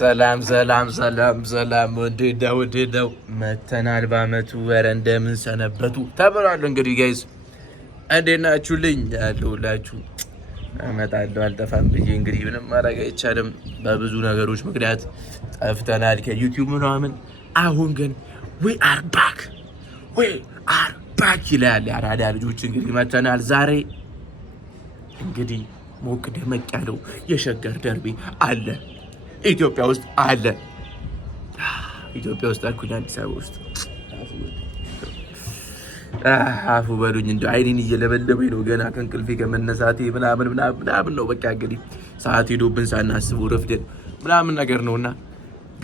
ሰላም ወደደው መተናል ባመቱ ወረ እንደምን ሰነበቱ ተብሏል። እንግዲህ ጋይስ እንዴት ናችሁልኝ? ያለሁላችሁ እመጣለሁ አልጠፋም ብዬ እንግዲህ ምንም ማድረግ አይቻልም። በብዙ ነገሮች ምክንያት ጠፍተናል ከዩቲዩብ ምናምን። አሁን ግን we are back ይላል የአራዳ ልጆች። እንግዲህ መተናል ዛሬ እንግዲህ ሞቅ ደመቅ ያለው የሸገር ደርቢ አለ ኢትዮጵያ ውስጥ አለ። ኢትዮጵያ ውስጥ አልኩኝ አዲስ አበባ ውስጥ። አፉ በሉኝ እንደው አይኔን እየለበለበኝ ነው ገና ከእንቅልፌ ከመነሳቴ ምናምን ነው። በቃ እንግዲህ ሰዓት ሄዶብን ሳናስበው ረፍደን ምናምን ነገር ነውና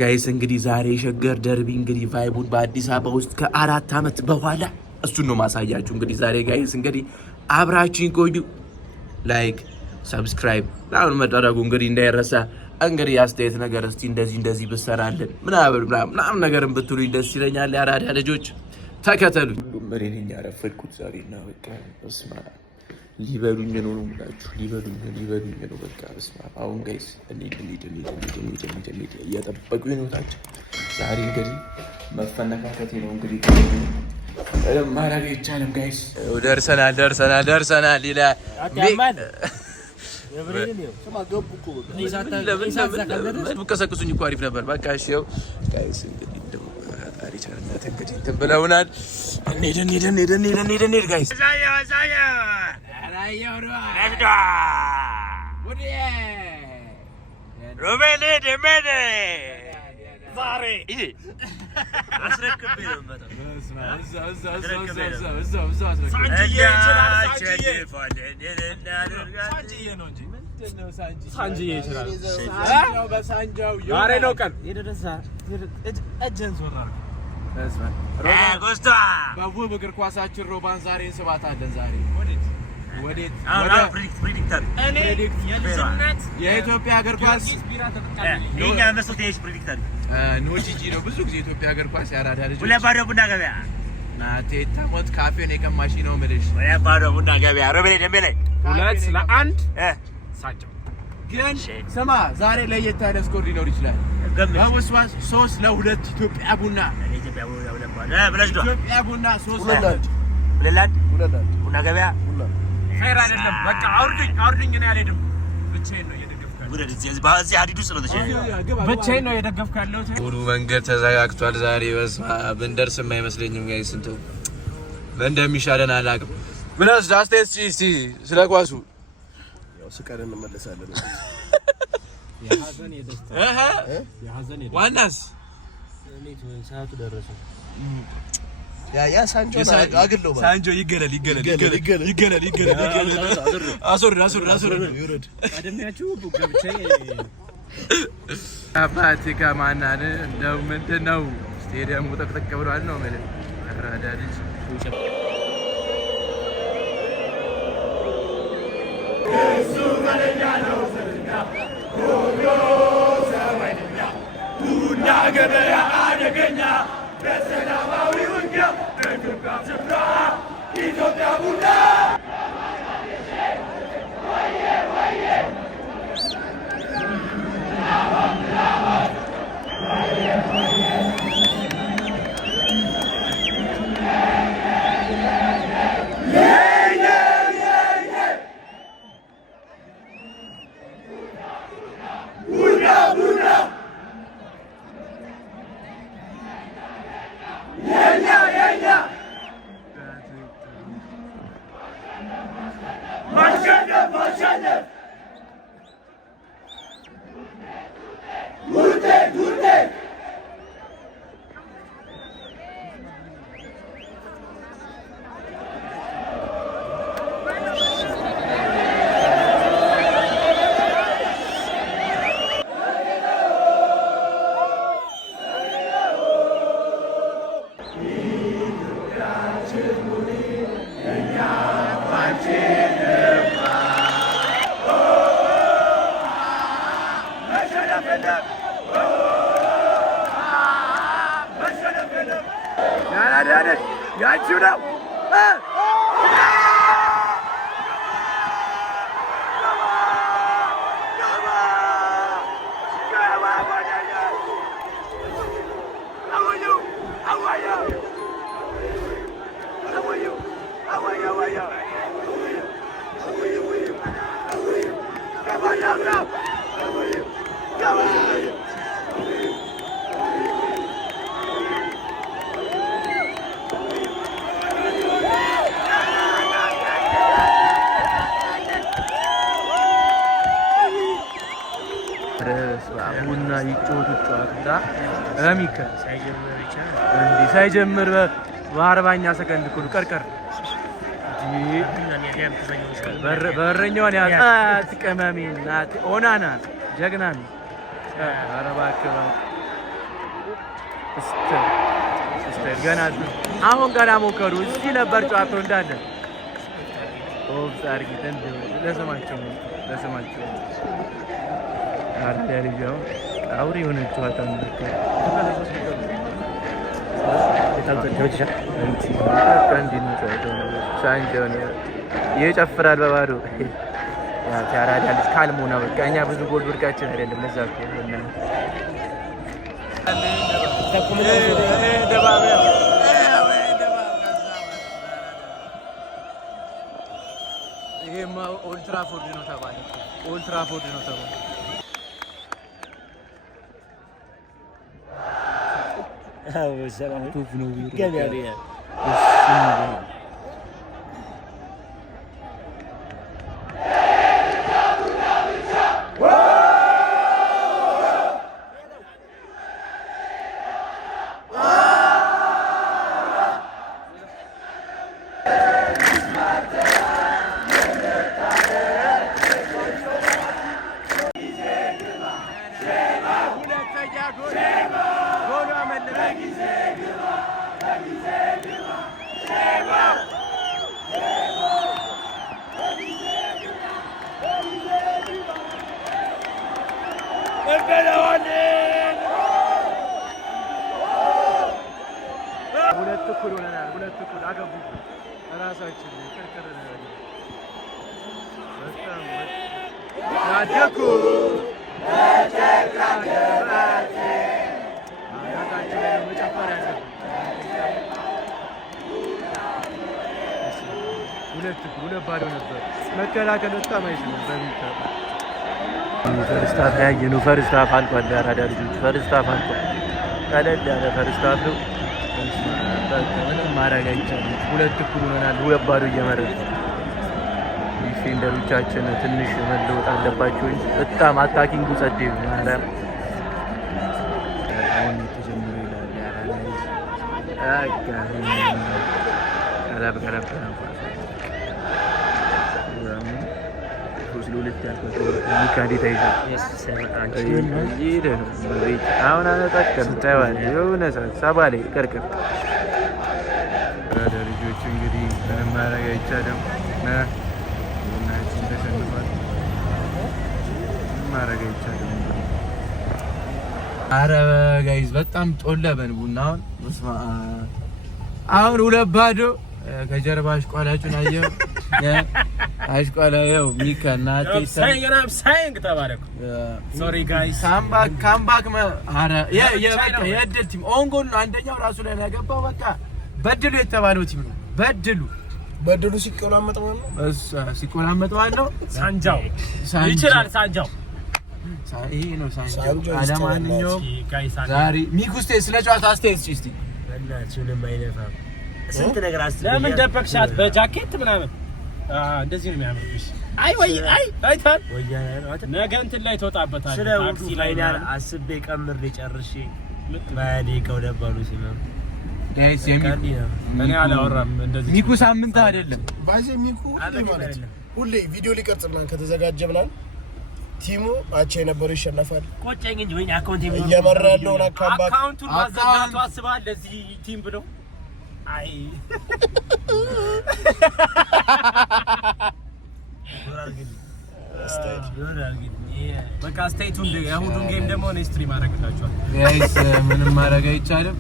ጋይስ እንግዲህ ዛሬ የሸገር ደርቢ እንግዲህ ቫይቡን በአዲስ አበባ ውስጥ ከ4 ዓመት በኋላ እሱን ነው ማሳያችሁ። እንግዲህ ዛሬ ጋይስ እንግዲህ አብራችሁኝ ቆዩ። ላይክ ሰብስክራይብ ምናምን መደረጉ እንግዲህ እንዳይረሳ። እንግዲህ አስተያየት ነገር እስቲ እንደዚህ ብሰራለን ምናምን ነገርን ብትሉኝ ደስ ይለኛል። የአራዳ ልጆች ተከተሉኝ። መሬን ያረፈድኩት ዛሬና በቃ በስማ ሊበሉኝ ነው የምላችሁ። ሊበሉኝ ነው በቃ በስማ። አሁን ጋይስ እንዴት እየጠበቁኝ ነው ታች። ዛሬ እንግዲህ መፈነካከቴ ነው እንግዲህ ማድረግ አይቻልም ጋይስ። ደርሰናል ይላል ቀሰቅሱኝ እኮ አሪፍ ነበር። በቃ እሺ ያው ጋይስ እንግዲህ እንደው አጣሪ ቻርነት እንግዲህ እንትን ብለውናል። እንሄድ ጋይስ። ዛሬ አስረክቤ ነው የምመጣው። ሳንጂዬ ይችላል። ዛሬ ነው ቀን እጅን ዞር አድርገው በውብ እግር ኳሳችን ሮባን ዛሬ እንስባታለን። ዛሬ ወዴት? ፕሪዲክተር የኢትዮጵያ እግር ኳስ የኛ መስሎት የሽ ፕሪዲክተር ኖጂጂ ነው። ብዙ ጊዜ የኢትዮጵያ እግር ኳስ ያራዳ ልጅ 2-0 ቡና ገበያ ናቴ ታሞት ካፌ ነው ከማሽ ነው የምልሽ። 2-0 ቡና ገበያ ሮቤ ደምበለ 2-1 ሳቸው። ግን ስማ ዛሬ ለየት ያለ ስኮር ሊኖር ይችላል። በውስዋስ 3-2 ኢትዮጵያ ቡና ኢትዮጵያ ቡና 3-2 ቡና ገበያ ፌር አይደለም። በቃ አውርዱኝ ነው ያልሄድም። ብቻዬን ነው የደገፍኩ ያለሁት። ሙሉ መንገድ ተዘጋግቷል ዛሬ። በስመ አብ ብንደርስም አይመስለኝም ጋይስ። እንትን እንደሚሻለን አላውቅም። ምንስ አስተያየት እስኪ ስለ ኳሱ ያው ስቀር እንመለሳለን። የሀዘን የደስታ ዋናስ ሰዓቱ ደረሰ። ያ ሳንጆ አግለው ሳንጆ ይገለል አሶር ይወረድ አደሚያችሁ ገብቼ አፋቲካ ማናነ እንደው ምንድነው ስቴዲየሙ ጥቅጥቅ ብሏል ነው ማለት አራዳ ልጅ እሱ ማለኛ ነው ዘርኛ ሆሎ ሰማይኛ ቡና ገበያ አደገኛ በሰላማዊ ውጊያ በኢትዮጵያ ስፍራ ኢትዮጵያ ቡና ይጮቱ ጨዋታ አሚከ ሳይጀምር በ40ኛ ሰከንድ ኩሉ ቀርቀር በረኛውን ያጣት ቀመሚ ናት ኦናና ጀግና ነው። አረባከባ ገና አሁን ገና ሞከሩ። እዚህ ነበር ጨዋታው እንዳለ ኦፍ አርጊት ለሰማቸው አሪያሪያው አውሪ የሆነ ጨዋታ ነው። ይጨፍራል በባዶ ያራዳ ልጅ ካልሞ ነው። በቃ እኛ ብዙ ጎል ብርቃችን አይደለም። ለዛ እኮ ይሄማ ኦልትራፎርድ ነው ተባለ። ኦልትራፎርድ ነው ተባለ። አዎ ሰላም ነው ገበያ ሁለት እኩል ሆነናል። ሁለት እኩል አገቡ ራሳችን ቅርቅር ያደኩ ሁለት ባዶ ነበር። መከላከል በጣም አይችልም። ፈርስት ሃፍ ያየነው ፈርስት ሃፍ አልቋል። አራዳ ልጆች ፈርስት ሃፍ አልቋል። ቀለል ያለ ፈርስት ሃፍ ነው። ምንም ማድረግ አይቻልም። ሁለት እኩል ሆነናል። ሁለት ባዶ እየመረን ዲፌንደሮቻችን ትንሽ መለወጥ አለባቸው። በጣም አታኪንጉ ጸዴ ነው። አሁን ተጀምሮ ይላል ቀረብ ሁለት አሁን አነጣቀም ታይዋል የሆነ ሰባ ላይ ቅርቅር ልጆች እንግዲህ ምንም ማድረግ አይቻልም። ቡናችን ተሸንፏል። ማድረግ አይቻልም። አረ ጋይዝ በጣም ጦለበን ቡናውን አሁን ሁለት ባዶ ከጀርባ አሽቋላችሁን አየው አሽቋላየው ሚካና ሳይንግ ተባረኩ። ሶሪ ጋይስ ካምባክ አረ የእድል ቲም ኦን ጎል ነው። አንደኛው ራሱ ላይ ያገባው በቃ በድሉ የተባለው ቲም ነው። በድሉ ሲቆላመጥ ማለት ነው። ሳንጃው ይችላል። ሳንጃው ይሄ ነው ሳንጃው። አለማንኛውም ዛሬ ሚኩስቴ ስለ ጨዋታ አስተያየት እስቲ እናችሁንም አይነፋም። ስንት ነገር ለምን ደበቅሻት? በጃኬት ምናምን እንደዚህ ነው የሚያምርብሽ። አይታል ነገ እንትን ላይ ተወጣበታል። ታክሲ ላይ አስቤ ቀምሬ ጨርሼ ባያዴቀው ደባሉ ሲመሩ ጋይስ እኔ አላወራም። እንደዚህ ሚኩ ሳምንት አይደለም ባይዘ ሚኩ ማለት ሁሌ ቪዲዮ ሊቀርጽ ብለን ከተዘጋጀ ብለን ቲሙ አቻ የነበረው ይሸነፋል። ቆጨኝ እንጂ ወይ አካውንት እየመራ ያለውን አካውንቱን ማዘጋቱ አስባል ለዚህ ቲም ብለው አይ በቃ ስቴቱን የሁሉን ጌም ደግሞ እኔ ስትሪም አደርግላችኋል። ጋይስ ምንም ማድረግ አይቻልም።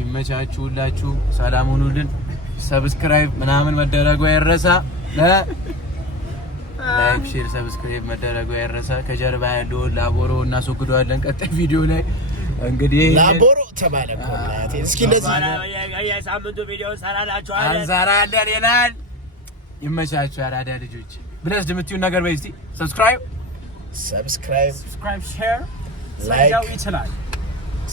ይመቻችሁ ሁላችሁ ሰላም ሁኑልን። ሰብስክራይብ ምናምን መደረጉ አይረሳ። ላይክ ሼር ሰብስክራይብ መደረጉ አይረሳ። ከጀርባ ያለው ላቦሮ እናስወግደዋለን ቀጣይ ቪዲዮ ላይ። እንግዲህ ላቦሮ ተባለ እኮ እስኪ እንደዚህ ሳምንቱ ቪዲዮ እንሰራለን ይላል። ይመቻችሁ አራዳ ልጆች። ብለስ ድምትዩን ነገር በይ እስቲ ሰብስክራይብ ሼር ሳንጃው ይችላል።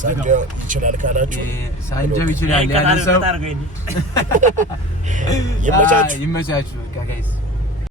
ሳንጃው ይችላል ካላችሁ ሳንጃው ይችላል ያለ ሰው ይመቻችሁ። በቃ ጋይስ